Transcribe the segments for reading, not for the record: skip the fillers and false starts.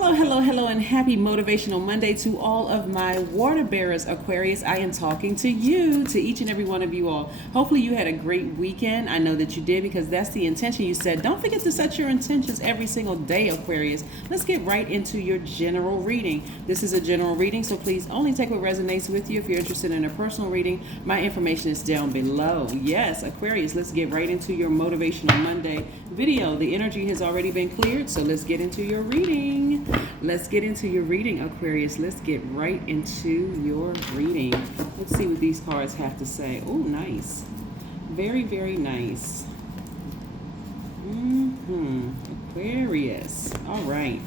Hello, hello, hello, and happy Motivational Monday to all of my water bearers, Aquarius. I am talking to you, to each and every one of you all. Hopefully you had a great weekend. I know that you did, because that's the intention you set. Don't forget to set your intentions every single day, Aquarius. Let's get right into your general reading. This is a general reading, so please only take what resonates with you. If you're interested in a personal reading, my information is down below. Yes, Aquarius, let's get right into your Motivational Monday video. The energy has already been cleared, so let's get into your reading. Let's get into your reading, Aquarius. Let's get right into your reading. Let's see what these cards have to say. Oh, nice. Very, very nice. Aquarius. All right.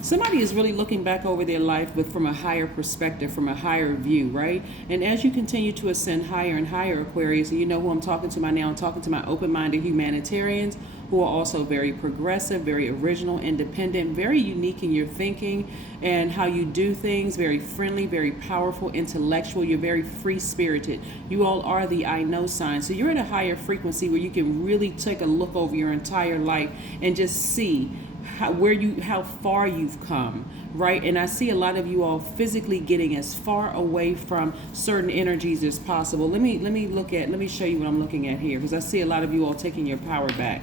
Somebody is really looking back over their life, but from a higher perspective, from a higher view, right? And as you continue to ascend higher and higher, Aquarius, and you know who I'm talking to by now, I'm talking to my open-minded humanitarians who are also very progressive, very original, independent, very unique in your thinking and how you do things, very friendly, very powerful, intellectual. You're very free-spirited. You all are the I know sign. So you're at a higher frequency where you can really take a look over your entire life and just see how far you've come, right? And I see a lot of you all physically getting as far away from certain energies as possible. Let me show you what I'm looking at here, because I see a lot of you all taking your power back.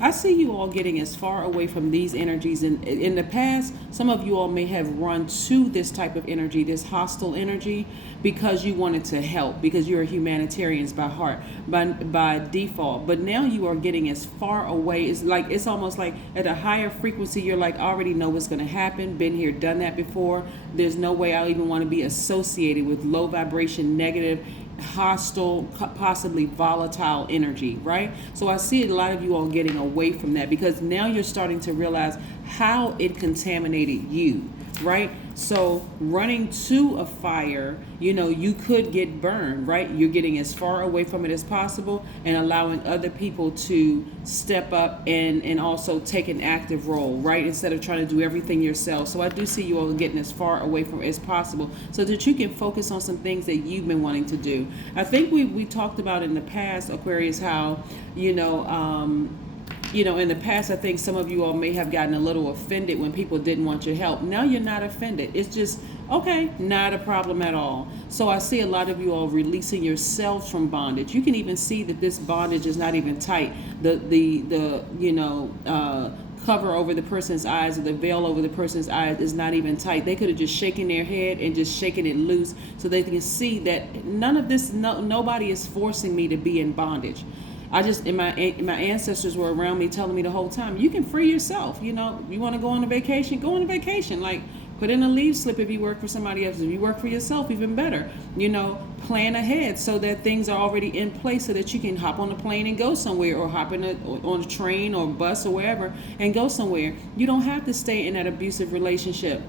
I see you all getting as far away from these energies. In the past, some of you all may have run to this type of energy, this hostile energy, because you wanted to help, because you're humanitarians by heart, by default. But now you are getting as far away. It's almost like at a higher frequency, you're like, I already know what's going to happen. Been here, done that before. There's no way I even want to be associated with low vibration, negative, hostile, possibly volatile energy, right? So I see a lot of you all getting away from that, because now you're starting to realize how it contaminated you, right? So running to a fire, you could get burned, right? You're getting as far away from it as possible and allowing other people to step up and also take an active role, right? Instead of trying to do everything yourself. So I do see you all getting as far away from it as possible so that you can focus on some things that you've been wanting to do. I think we talked about in the past, Aquarius, how, in the past, I think some of you all may have gotten a little offended when people didn't want your help. Now you're not offended. It's just, okay, not a problem at all. So I see a lot of you all releasing yourselves from bondage. You can even see that this bondage is not even tight. The cover over the person's eyes, or the veil over the person's eyes, is not even tight. They could have just shaken their head and just shaken it loose so they can see that none of this, nobody is forcing me to be in bondage. My ancestors were around me telling me the whole time, you can free yourself. You want to go on a vacation, go on a vacation. Like, put in a leave slip if you work for somebody else. If you work for yourself, even better. Plan ahead so that things are already in place so that you can hop on a plane and go somewhere, or hop on a train or bus or wherever and go somewhere. You don't have to stay in that abusive relationship.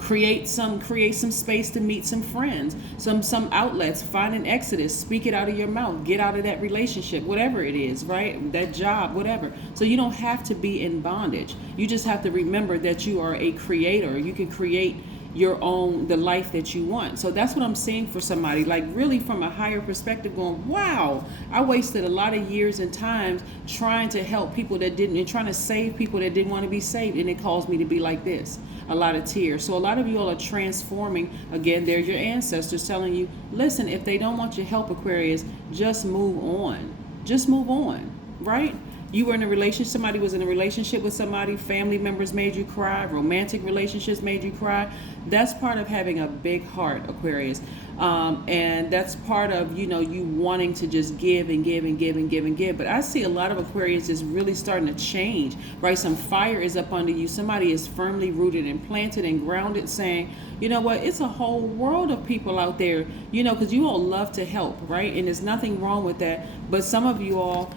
Create some space to meet some friends, some outlets, find an exodus, speak it out of your mouth, get out of that relationship, whatever it is, right? That job, whatever. So you don't have to be in bondage. You just have to remember that you are a creator. You can create the life that you want. So that's what I'm seeing for somebody, like really from a higher perspective, going, wow, I wasted a lot of years and times trying to help people that didn't, and trying to save people that didn't want to be saved, and it caused me to be like this. A lot of tears. So a lot of you all are transforming. Again, they're your ancestors telling you, listen, if they don't want your help, Aquarius, just move on. Just move on, right? You were in a relationship, somebody was in a relationship with somebody, family members made you cry, romantic relationships made you cry. That's part of having a big heart, Aquarius. And that's part of, you wanting to just give and give and give and give and give. But I see a lot of Aquarians just really starting to change, right? Some fire is up under you. Somebody is firmly rooted and planted and grounded, saying, you know what, it's a whole world of people out there, because you all love to help, right? And there's nothing wrong with that. But some of you all,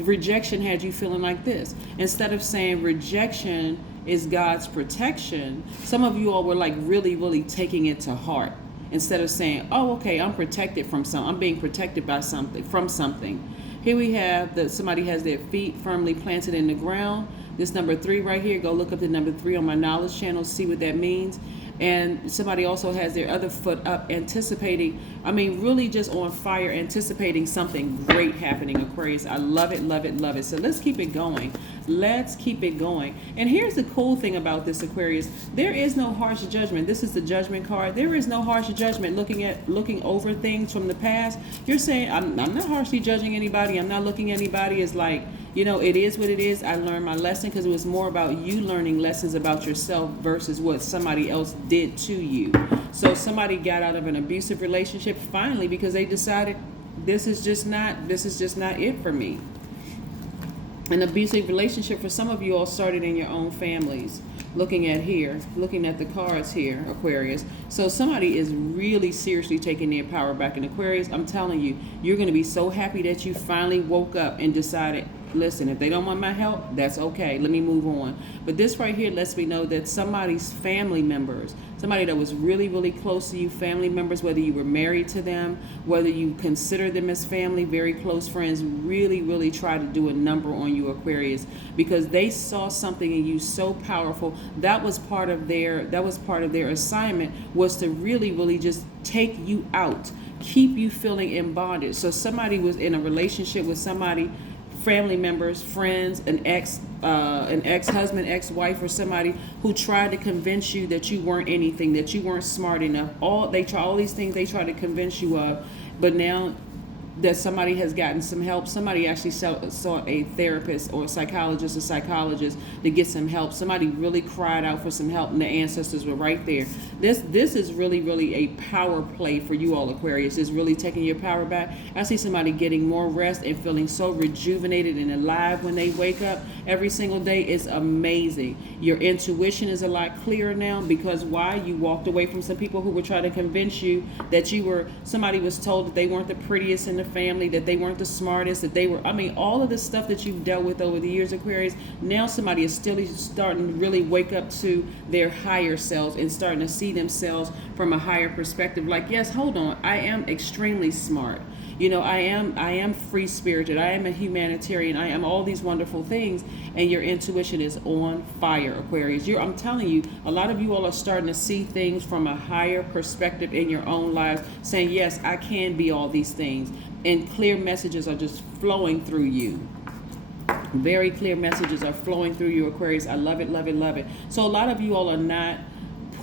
rejection had you feeling like this. Instead of saying rejection is God's protection, some of you all were like really, really taking it to heart. Instead of saying, oh, okay, I'm protected from something. I'm being protected by something, from something. Here we have somebody has their feet firmly planted in the ground. This number 3 right here, go look up the number 3 on my knowledge channel, see what that means. And somebody also has their other foot up, anticipating, really just on fire, anticipating something great happening, Aquarius. I love it, love it, love it. So let's keep it going. Let's keep it going. And here's the cool thing about this, Aquarius. There is no harsh judgment. This is the judgment card. There is no harsh judgment looking over things from the past. You're saying, I'm not harshly judging anybody. I'm not looking at anybody as like, it is what it is. I learned my lesson, because it was more about you learning lessons about yourself versus what somebody else did to you. So somebody got out of an abusive relationship finally because they decided this is just not it for me. An abusive relationship for some of you all started in your own families. Looking at the cards here, Aquarius. So somebody is really seriously taking their power back in Aquarius. I'm telling you, you're going to be so happy that you finally woke up and decided, listen, if they don't want my help, that's okay. Let me move on. But this right here lets me know that somebody's family members, somebody that was really, really close to you, family members, whether you were married to them, whether you consider them as family, very close friends, really, really try to do a number on you, Aquarius, because they saw something in you so powerful. That was part of their assignment, was to really, really just take you out, keep you feeling in bondage. So somebody was in a relationship with somebody, family members, friends, an ex-husband, ex-wife, or somebody who tried to convince you that you weren't anything, that you weren't smart enough. All these things they try to convince you of, but now that somebody has gotten some help, somebody actually saw a therapist or a psychologist to get some help. Somebody really cried out for some help, and the ancestors were right there. This is really, really a power play for you all, Aquarius. It's really taking your power back. I see somebody getting more rest and feeling so rejuvenated and alive when they wake up every single day. It's amazing. Your intuition is a lot clearer now, because why? You walked away from some people who were trying to convince you that somebody was told that they weren't the prettiest in the family, that they weren't the smartest, that they were, all of the stuff that you've dealt with over the years, Aquarius. Now somebody is still starting to really wake up to their higher selves and starting to see themselves from a higher perspective. Like, yes, hold on, I am extremely smart. I am free spirited. I am a humanitarian. I am all these wonderful things, and your intuition is on fire, Aquarius. I'm telling you, a lot of you all are starting to see things from a higher perspective in your own lives, saying, yes, I can be all these things. And clear messages are just flowing through you. Very clear messages are flowing through you, Aquarius. I love it, love it, love it. So a lot of you all are not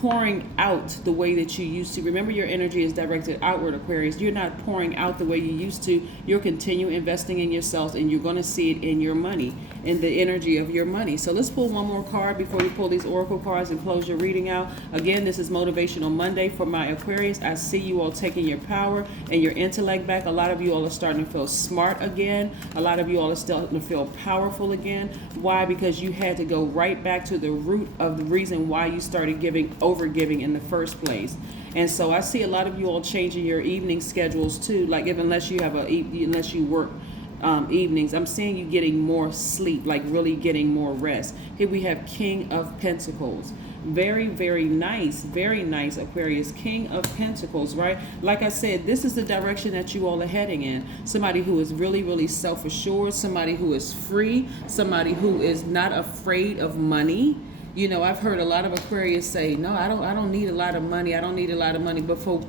pouring out the way that you used to. Remember, your energy is directed outward, Aquarius. You're not pouring out the way you used to. You're continue investing in yourselves, and you're going to see it in your money, in the energy of your money. So let's pull one more card before you pull these oracle cards and close your reading out. Again, this is Motivational Monday for my Aquarius. I see you all taking your power and your intellect back. A lot of you all are starting to feel smart again. A lot of you all are starting to feel powerful again. Why? Because you had to go right back to the root of the reason why you started overgiving in the first place. And so I see a lot of you all changing your evening schedules too, like unless you work evenings. I'm seeing you getting more sleep, like really getting more rest. Here we have King of Pentacles. Very, very nice, Aquarius. King of Pentacles, right? Like I said, this is the direction that you all are heading in. Somebody who is really, really self-assured, somebody who is free, somebody who is not afraid of money. I've heard a lot of Aquarius say, no, I don't need a lot of money. I don't need a lot of money. But for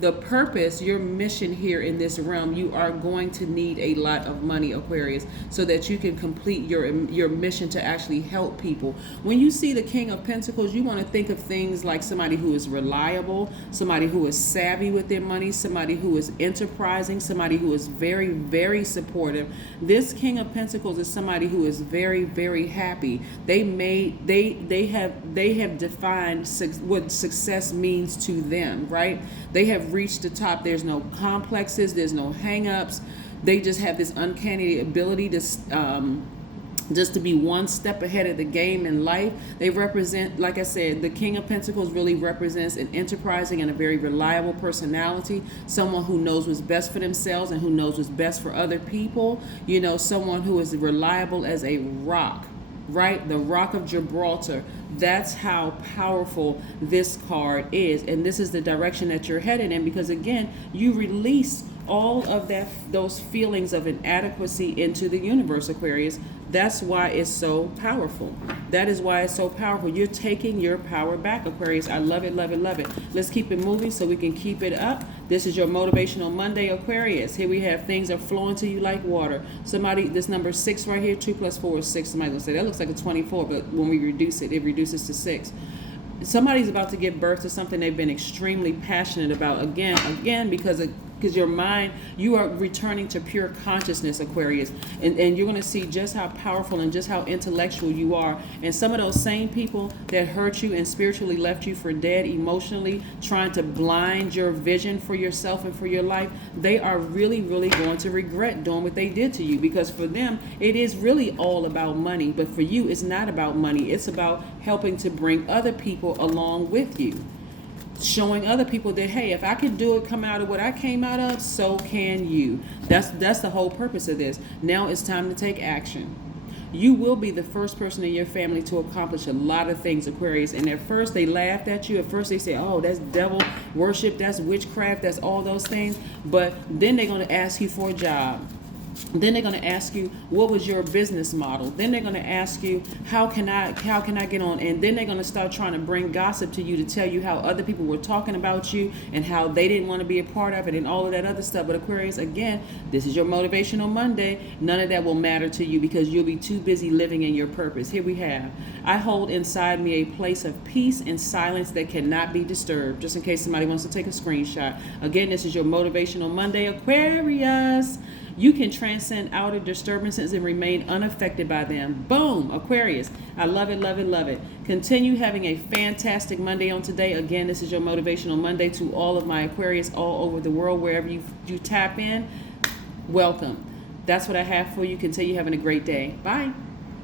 the purpose, your mission here in this realm, you are going to need a lot of money, Aquarius, so that you can complete your mission to actually help people. When you see the King of Pentacles, you want to think of things like somebody who is reliable, somebody who is savvy with their money, somebody who is enterprising, somebody who is very, very supportive. This King of Pentacles is somebody who is very, very happy. They have defined what success means to them, right? They have reached the top. There's no complexes. There's no hang-ups. They just have this uncanny ability to just to be one step ahead of the game in life. They represent, like I said, the King of Pentacles really represents an enterprising and a very reliable personality, someone who knows what's best for themselves and who knows what's best for other people. Someone who is reliable as a rock. Right? The Rock of Gibraltar. That's how powerful this card is. And this is the direction that you're headed in, because again, you release all of those feelings of inadequacy into the universe, Aquarius. That's why it's so powerful. That is why it's so powerful. You're taking your power back, Aquarius. I love it, love it, love it. Let's keep it moving so we can keep it up. This is your Motivational Monday, Aquarius. Here we have things are flowing to you like water. Somebody, this number 6 right here, 2 + 4 is 6. Somebody's gonna say that looks like a 24, but when we reduce it, it reduces to 6. Somebody's about to give birth to something they've been extremely passionate about. Again, because your mind, you are returning to pure consciousness, Aquarius, and you're going to see just how powerful and just how intellectual you are. And some of those same people that hurt you and spiritually left you for dead emotionally, trying to blind your vision for yourself and for your life, they are really, really going to regret doing what they did to you, because for them it is really all about money, but for you it's not about money. It's about helping to bring other people along with you, showing other people that, hey, if I can do it, come out of what I came out of, so can you. That's the whole purpose of this. Now it's time to take action. You will be the first person in your family to accomplish a lot of things, Aquarius. And at first they laughed at you. At first they say, oh, that's devil worship, that's witchcraft, that's all those things. But then they're going to ask you for a job. Then they're going to ask you, what was your business model? Then they're going to ask you, how can I get on? And then they're going to start trying to bring gossip to you to tell you how other people were talking about you and how they didn't want to be a part of it and all of that other stuff. But Aquarius, again, this is your Motivational Monday. None of that will matter to you because you'll be too busy living in your purpose. Here we have, I hold inside me a place of peace and silence that cannot be disturbed. Just in case somebody wants to take a screenshot. Again, this is your Motivational Monday, Aquarius. You can transcend outer disturbances and remain unaffected by them. Boom, Aquarius. I love it, love it, love it. Continue having a fantastic Monday on today. Again, this is your Motivational Monday to all of my Aquarius all over the world. Wherever you tap in, welcome. That's what I have for you. Continue having a great day. Bye.